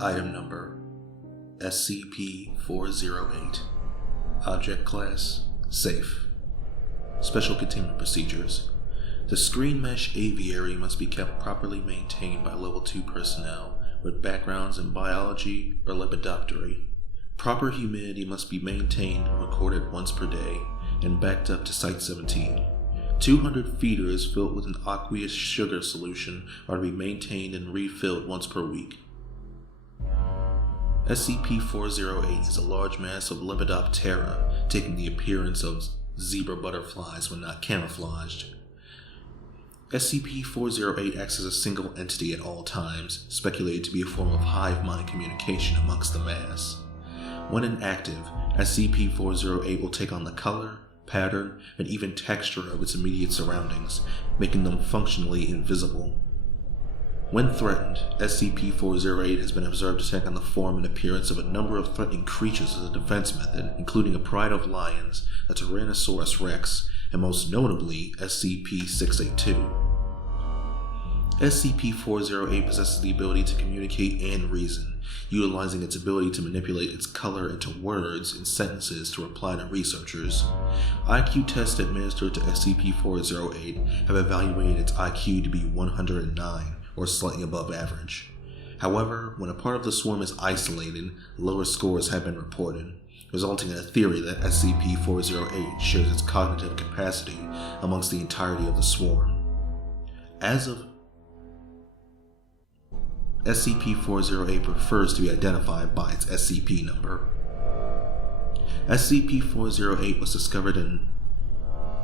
Item Number SCP-408. Object Class Safe. Special Containment Procedures. The screen mesh aviary must be kept properly maintained by Level 2 personnel with backgrounds in biology or lepidoptery. Proper humidity must be maintained and recorded once per day and backed up to Site-17. 200 feeders filled with an aqueous sugar solution are to be maintained and refilled once per week. SCP-408 is a large mass of Lepidoptera, taking the appearance of zebra butterflies when not camouflaged. SCP-408 acts as a single entity at all times, speculated to be a form of hive mind communication amongst the mass. When inactive, SCP-408 will take on the color, pattern, and even texture of its immediate surroundings, making them functionally invisible. When threatened, SCP-408 has been observed to take on the form and appearance of a number of threatening creatures as a defense method, including a pride of lions, a Tyrannosaurus rex, and most notably SCP-682. SCP-408 possesses the ability to communicate and reason, utilizing its ability to manipulate its color into words and sentences to reply to researchers. IQ tests administered to SCP-408 have evaluated its IQ to be 109, or slightly above average. However, when a part of the swarm is isolated, lower scores have been reported, resulting in a theory that SCP-408 shares its cognitive capacity amongst the entirety of the swarm. As of SCP-408 prefers to be identified by its SCP number. SCP-408 was discovered in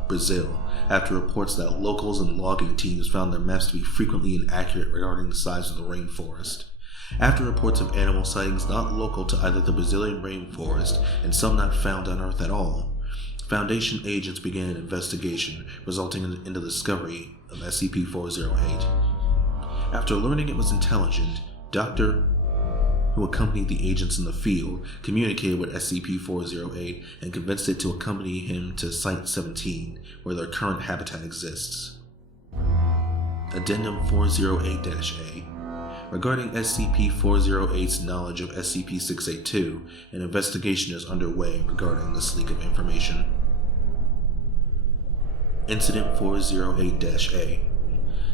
Brazil after reports that locals and logging teams found their maps to be frequently inaccurate regarding the size of the rainforest. After reports of animal sightings not local to either the Brazilian rainforest and some not found on Earth at all, Foundation agents began an investigation, resulting in the discovery of SCP-408. After learning it was intelligent, Dr. who accompanied the agents in the field, communicated with SCP-408 and convinced it to accompany him to Site-17, where their current habitat exists. Addendum 408-A. Regarding SCP-408's knowledge of SCP-682, an investigation is underway regarding this leak of information. Incident 408-A.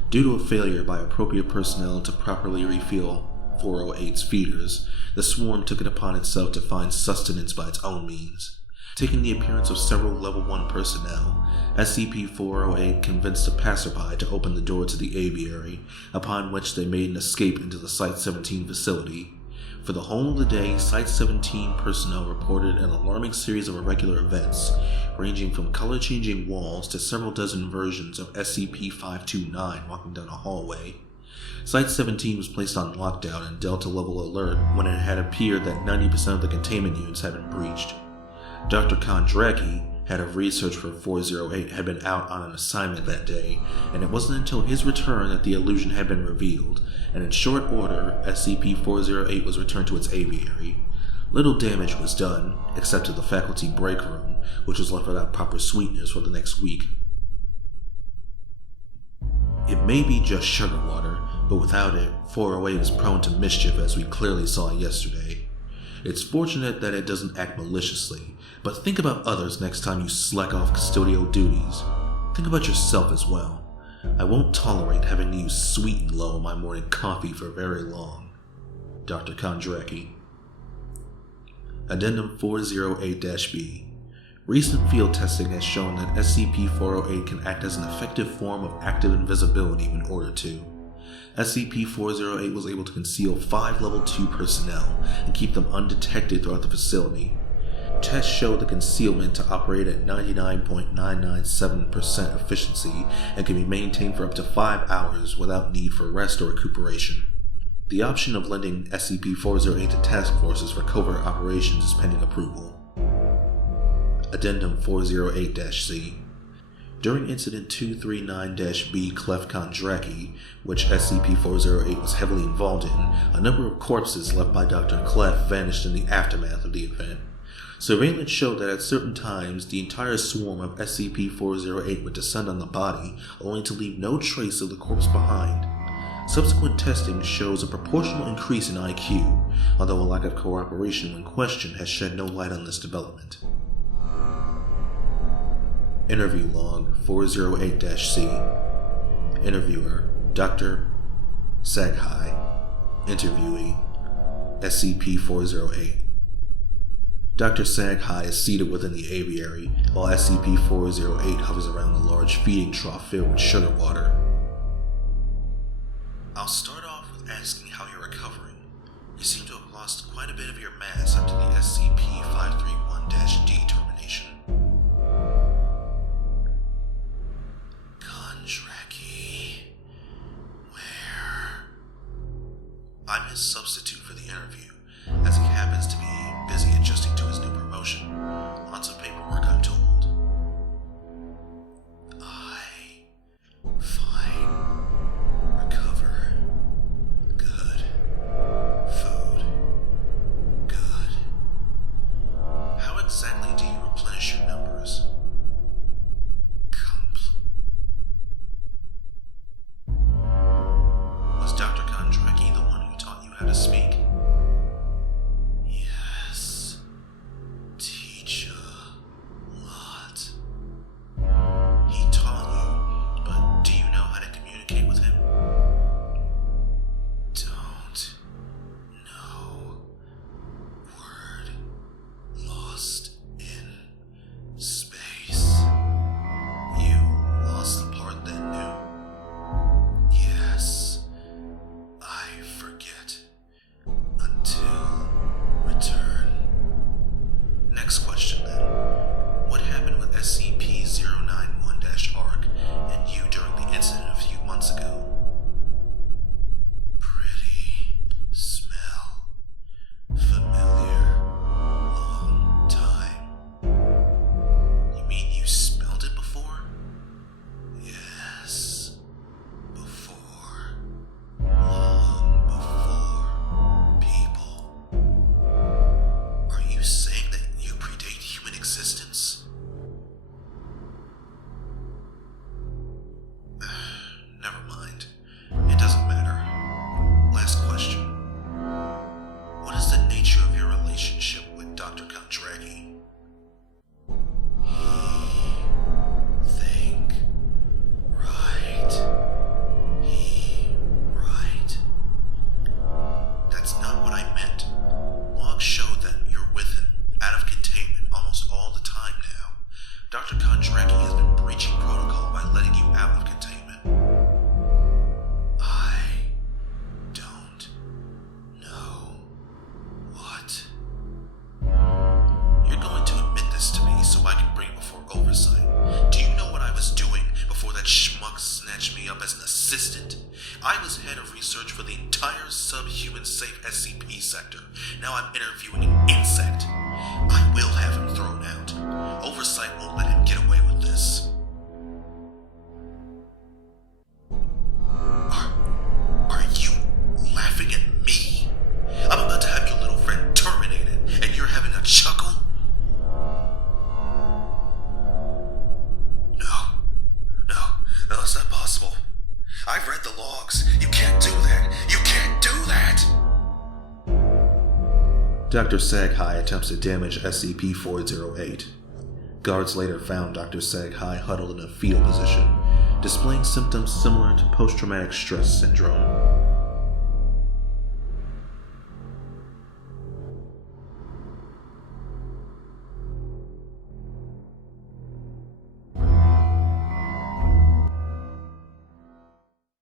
Due to a failure by appropriate personnel to properly refuel 408's feeders, the swarm took it upon itself to find sustenance by its own means. Taking the appearance of several Level 1 personnel, SCP-408 convinced a passerby to open the door to the aviary, upon which they made an escape into the Site-17 facility. For the whole of the day, Site-17 personnel reported an alarming series of irregular events, ranging from color-changing walls to several dozen versions of SCP-529 walking down a hallway. Site-17 was placed on lockdown and Delta level alert when it had appeared that 90% of the containment units had been breached. Dr. Kondracki, head of research for 408, had been out on an assignment that day, and it wasn't until his return that the illusion had been revealed, and in short order, SCP-408 was returned to its aviary. Little damage was done, except to the faculty break room, which was left without proper sweeteners for the next week. It may be just sugar water, but without it, 408 is prone to mischief as we clearly saw yesterday. It's fortunate that it doesn't act maliciously, but think about others next time you slack off custodial duties. Think about yourself as well. I won't tolerate having to use sweet and low in my morning coffee for very long. Dr. Kondracki. Addendum 408-B. Recent field testing has shown that SCP-408 can act as an effective form of active invisibility when ordered to. SCP-408 was able to conceal 5 Level 2 personnel and keep them undetected throughout the facility. Tests show the concealment to operate at 99.997% efficiency and can be maintained for up to 5 hours without need for rest or recuperation. The option of lending SCP-408 to task forces for covert operations is pending approval. Addendum 408-C. During Incident 239-B Clef Kondracki, which SCP-408 was heavily involved in, a number of corpses left by Dr. Clef vanished in the aftermath of the event. Surveillance showed that at certain times, the entire swarm of SCP-408 would descend on the body, only to leave no trace of the corpse behind. Subsequent testing shows a proportional increase in IQ, although a lack of cooperation when questioned has shed no light on this development. Interview Log 408-C. Interviewer, Dr. Saghai. Interviewee, SCP-408. Dr. Saghai is seated within the aviary, while SCP-408 hovers around a large feeding trough filled with sugar water. I'll start off with asking how you're recovering. You seem to have lost quite a bit of your mass after the SCP-531-D termination. Kondraki, where? I'm his substitute for the interview, as he happens to be busy adjusting to his new promotion. Lots of paperwork, I'm told. Fine. Recover. Good. Food. Good. How exactly do you replenish your numbers? Was Dr. Kondraki the one who taught you how to speak? Yes. Teach a lot. He taught you, but do you know how to communicate with him? Don't know. Word lost in space. You lost the part that knew. Yes. I forget. Until return. Next question then. What happened with SCP-091-ARC and you during the incident a few months ago? Pretty smell. Familiar. Long time. You mean you smelled it before? Yes. Before. Long before. People. Are you saying that you predate human existence? Never mind. It doesn't matter. Last question. What is the nature of your relationship with Dr. Kondraki? Think. Right. Right. That's not what I meant. Logs show that you're with him, out of containment almost all the time now. Dr. Kondraki has been breaching protocol by letting you out of containment. I don't know what. You're going to admit this to me so I can bring it before oversight. Do you know what I was doing before that schmuck snatched me up as an assistant? I was head of research for the entire subhuman safe SCP sector. Now I'm interviewing an insect. I will have him thrown out. Oversight won't let him get away with this. Are you laughing at me? I'm about to have your little friend terminated, and you're having a chuckle? No, it's not possible. I've read the logs. You can't do that. You can't do that! Dr. Saghai attempts to damage SCP-408. Guards later found Dr. Saghai huddled in a fetal position, displaying symptoms similar to post-traumatic stress syndrome.